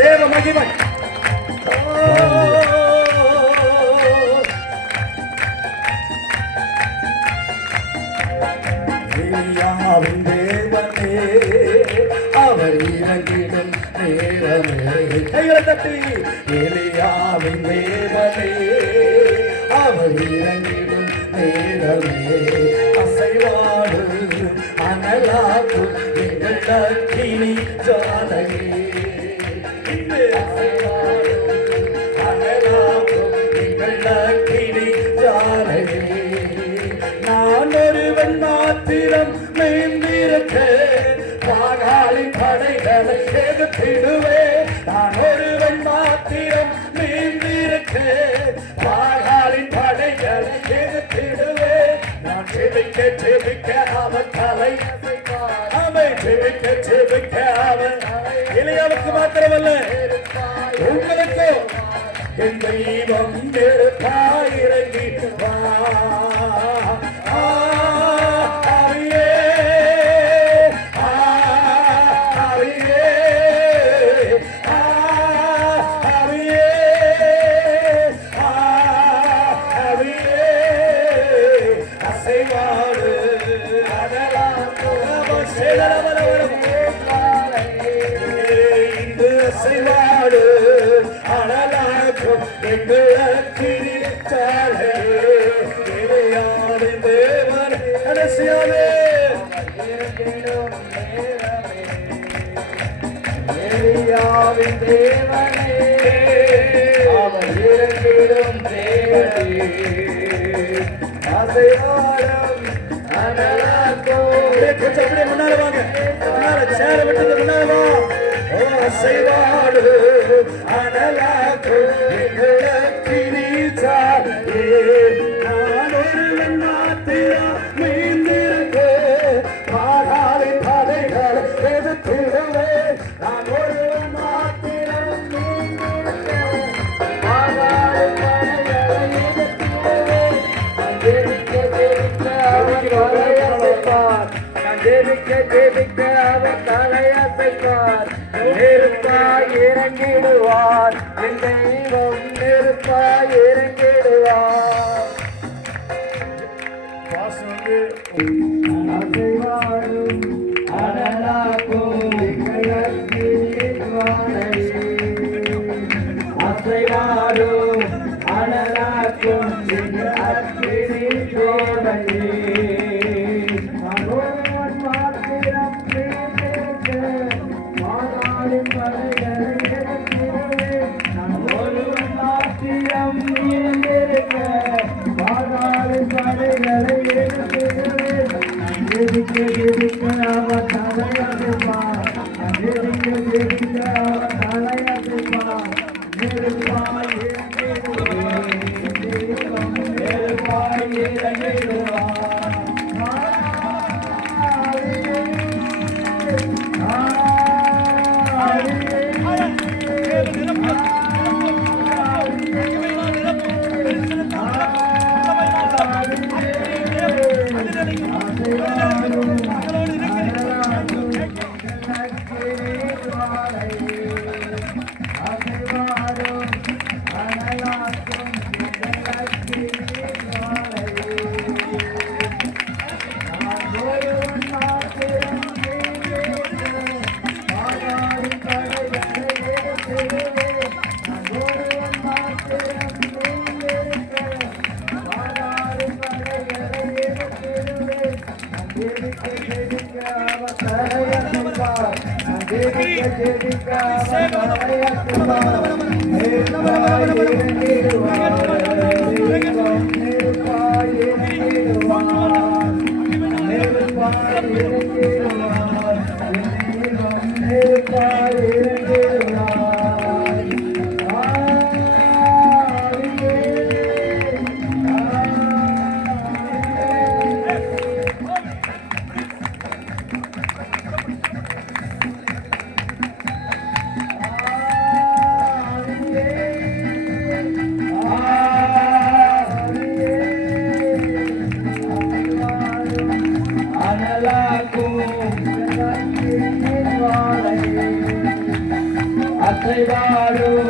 தேவ மகிமை எலியாவின் தேவனே அவர் இறங்கிடும் நேரமே கைகளை தட்டி எலியாவின் தேவனே அவர் இறங்கிடும் நேரமே அசைவாடு அனலாக்கு எங்கள் அக்கினி ஜாலகே அசைவாடு அனலாக்கு எங்கள் அக்கினி ஜாலகே நான் ஒருவன் மாத்திரம் மேந்திருக்க பாகாளி படைகளை எதிர்த்திடுவே நான் ஒருவன் மாத்திரம் மேந்திருக்க பாகாளி படைகளை எதிர்த்திடுவே நான் செவிக்க செவிக்க அவன் தலை அவன் செவிக்க செவிக்க அவன் இளையாவுக்கு மாத்திரமல்ல உங்களுக்கு என் தெய்வம் நெருப்பாயிறங்கி வா தேவனே அவர் இறங்கிடும் தேவனே அசைவாடும் அனலாக்கும் கொஞ்சம் அப்படியே முன்னால வாங்க முன்னால சேர விட்டு முன்னால வா ஓ அசைவாடு அனலாக்கும் எங்களுக்கு நீச்சாலே நான் ஒருவன் மாத்திரா மீந்திருக்க பாகாலை படைகளை எதிர்த்திடுவே நான் ஒருவன் மாத்திரம் மீந்திருக்க பாகாலை படைகளை எதிர்த்திடுவே நான் ஜெபிக்க ஜெபிக்க அவன் தலையசைப்பார் நான் ஜெபிக்க ஜெபிக்க அவன் தலையசைப்பார் நெருப்பாய் இறங்கிடுவார் என் தெய்வம் நெருப்பாய் இறங்கிடுவார் அசைவாடும் அனலாக்கும் அசைவாடும் அனலாக்கும் அக்கினி சோதனை ஒருவன் மாத்திரம் மாதாளின் படைகளை எதிர்த்திடுவே நான் ஒருவன் மாத்திரம் இருந்திருக்க மாதாளின் படைகளை எதிர்த்திடுவே ஜெபிக்க ஜெபிக்க அவன் தலையசைப்பார் ஜெபிக்க ஜெபிக்க அவன் தலையசைப்பார் நெருப்பாய் இறங்கிடுவார் நெருப்பாய் இறங்கிடுவார் அசைவாடும்